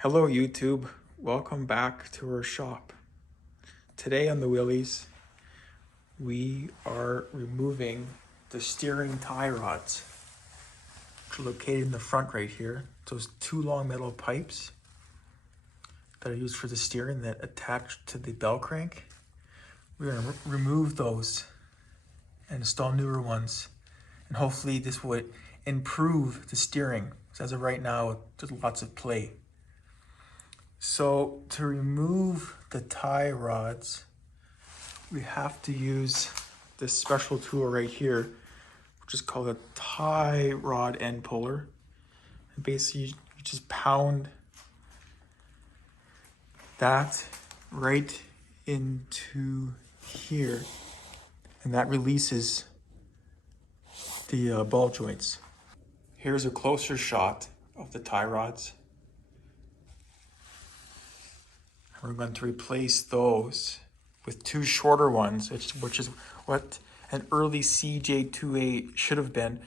Hello YouTube, welcome back to our shop. Today on the Willys, we are removing the steering tie rods, which are located in the front right here. Those two long metal pipes that are used for the steering that attach to the bell crank. We're going to remove those and install newer ones, and hopefully this would improve the steering. So as of right now, there's lots of play. So to remove the tie rods, we have to use this special tool right here, which is called a tie rod end puller. And basically, you just pound that right into here, and that releases the ball joints. Here's a closer shot of the tie rods. We're going to replace those with two shorter ones, which is what an early CJ28 should have been.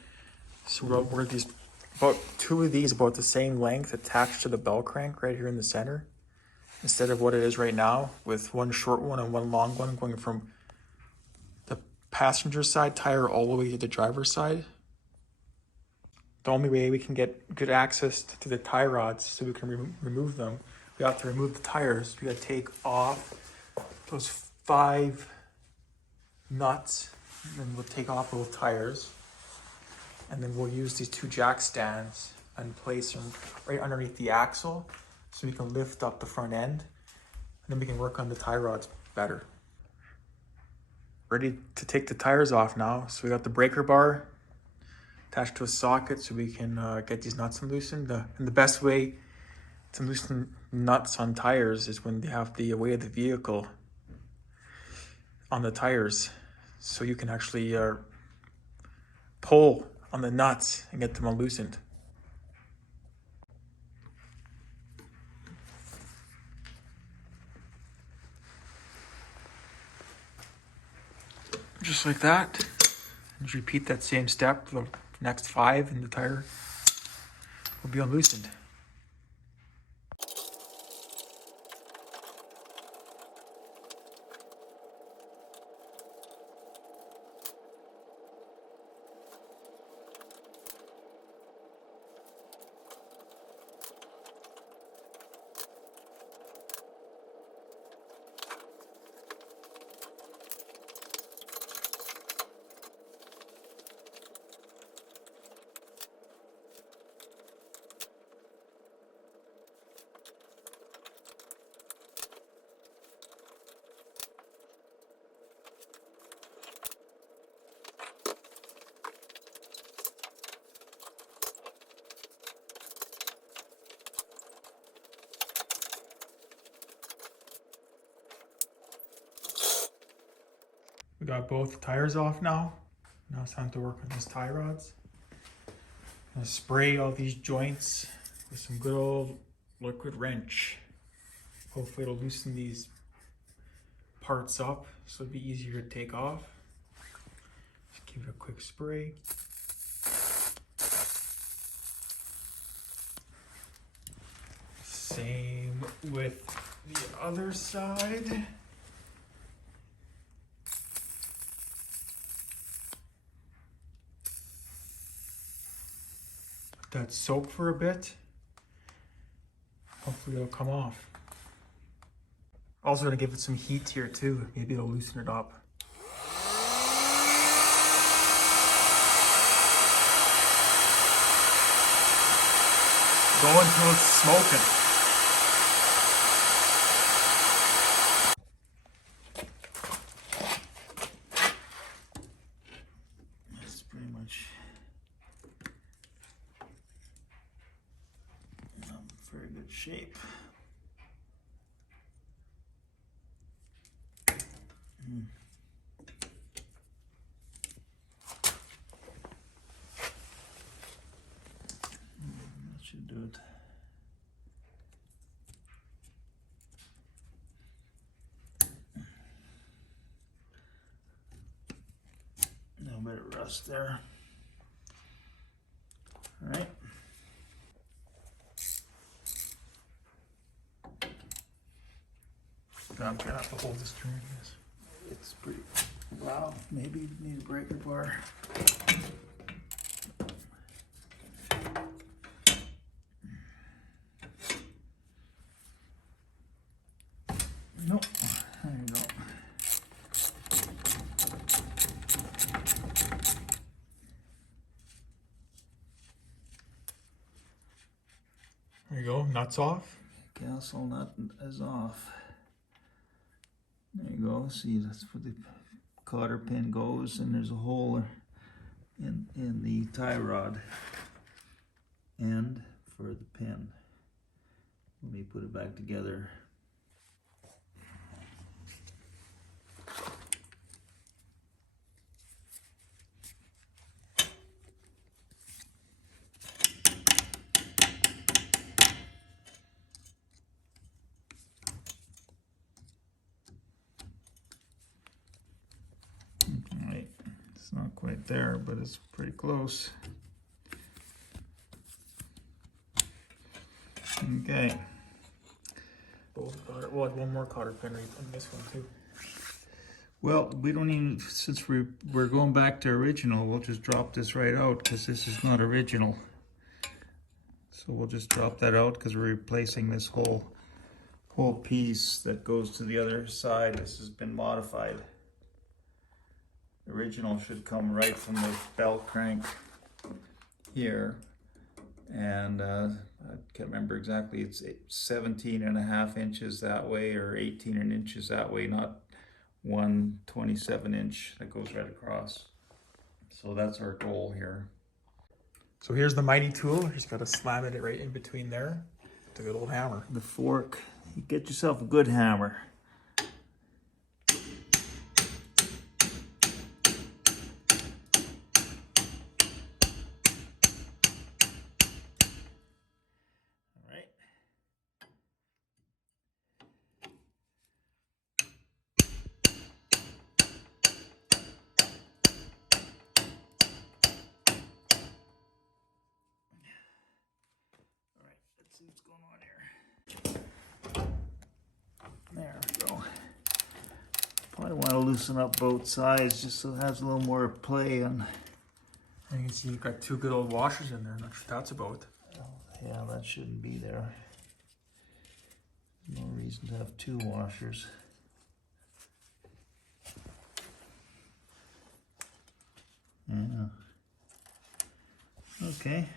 So we're about two of these about the same length attached to the bell crank right here in the center, instead of what it is right now with one short one and one long one going from the passenger side tire all the way to the driver's side. The only way we can get good access to the tie rods so we can remove them, we have to remove the tires. We got to take off those 5 nuts, and then we'll take off those tires, and then we'll use these 2 jack stands and place them right underneath the axle so we can lift up the front end, and then we can work on the tie rods better. Ready to take the tires off now. So we got the breaker bar attached to a socket so we can get these nuts loosened. And the best way to loosen nuts on tires is when they have the weight of the vehicle on the tires, so you can actually pull on the nuts and get them unloosened. Just like that. And repeat that same step. The next 5 and the tire will be unloosened. We got both tires off now. Now it's time to work on these tie rods. I'm gonna spray all these joints with some good old liquid wrench. Hopefully it'll loosen these parts up so it'll be easier to take off. Just give it a quick spray. Same with the other side. Let that soak for a bit. Hopefully it'll come off. Also gonna give it some heat here too. Maybe it'll loosen it up. Go until it's smoking. That's pretty much in very good shape. That should do it. A little bit of rust there. All right. I'm gonna have to hold this string, I guess. It's pretty, wow, maybe you need a breaker bar. Nope, there you go. There you go, nuts off. Castle nut is off. There you go. See, that's where the cotter pin goes, and there's a hole in the tie rod end for the pin. Let me put it back together. Right, it's not quite there, but it's pretty close. Okay. We'll add one more cotter pin right on this one too. Well, we don't even, since we're going back to original, we'll just drop this right out because this is not original. So we'll just drop that out because we're replacing this whole piece that goes to the other side. This has been modified. The original should come right from the belt crank here. And I can't remember exactly, it's 17.5 inches that way or 18 inches that way, not 1 27-inch that goes right across. So that's our goal here. So here's the mighty tool. You just gotta slam it right in between there. It's a good old hammer. The fork, you get yourself a good hammer. See what's going on here. There we go. Probably want to loosen up both sides just so it has a little more play. And you can see you've got two good old washers in there. I'm not sure what that's about. Yeah, that shouldn't be there. No reason to have two washers. Yeah. Okay.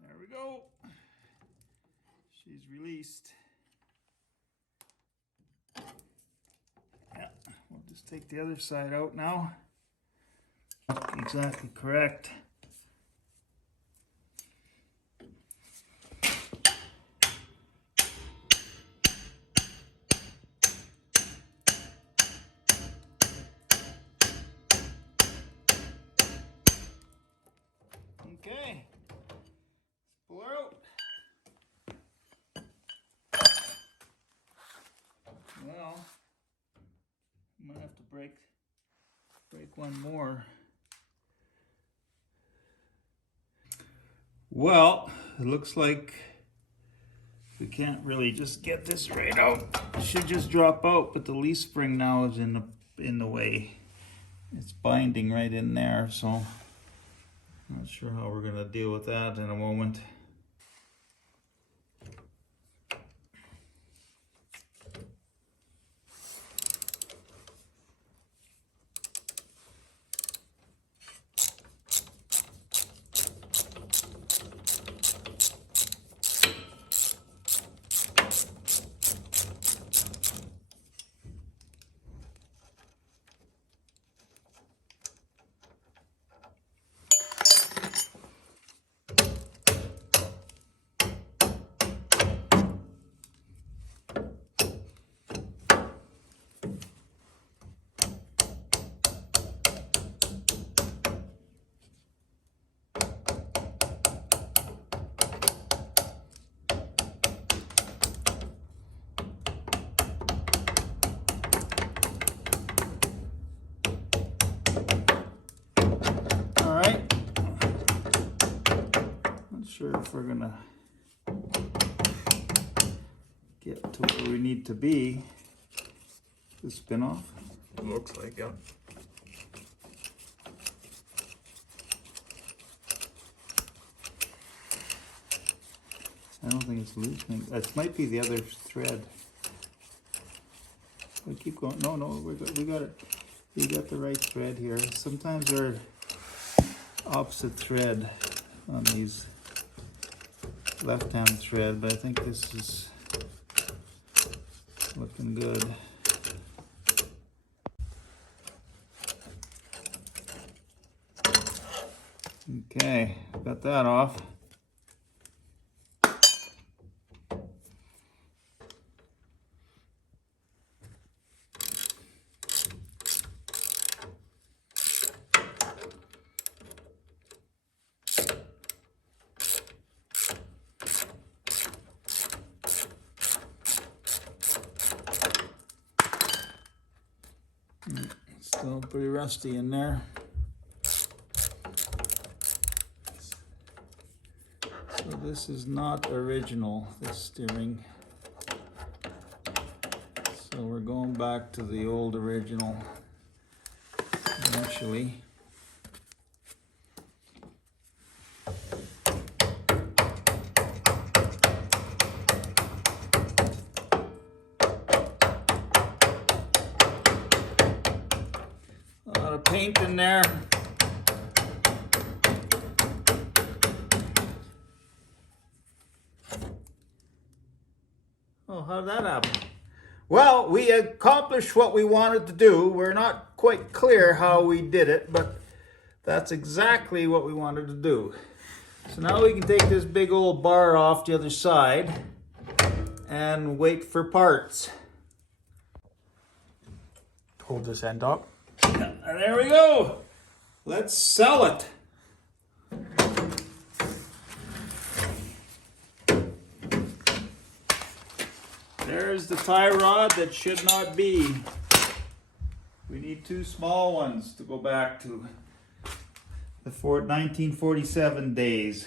There we go. She's released. Yeah, we'll just take the other side out now. Exactly correct. Okay, pull her out. Well, I'm gonna have to break one more. Well, it looks like we can't really just get this right out. It should just drop out, but the leaf spring now is in the way. It's binding right in there, so I'm not sure how we're gonna deal with that in a moment. sure if we're gonna get to where we need to be. The spin off. Looks like, yeah. I don't think it's loosening. It might be the other thread. We keep going. No, we got it. We got the right thread here. Sometimes they're opposite thread on these left-hand thread, but I think this is looking good. Okay, got that off. Still pretty rusty in there. So this is not original, this steering. So we're going back to the old original eventually. A lot of paint in there. Oh, how'd that happen? Well, we accomplished what we wanted to do. We're not quite clear how we did it, but that's exactly what we wanted to do. So now we can take this big old bar off the other side and wait for parts. Hold this end up. And there we go. Let's sell it. There's the tie rod that should not be. We need two small ones to go back to the 1947 days.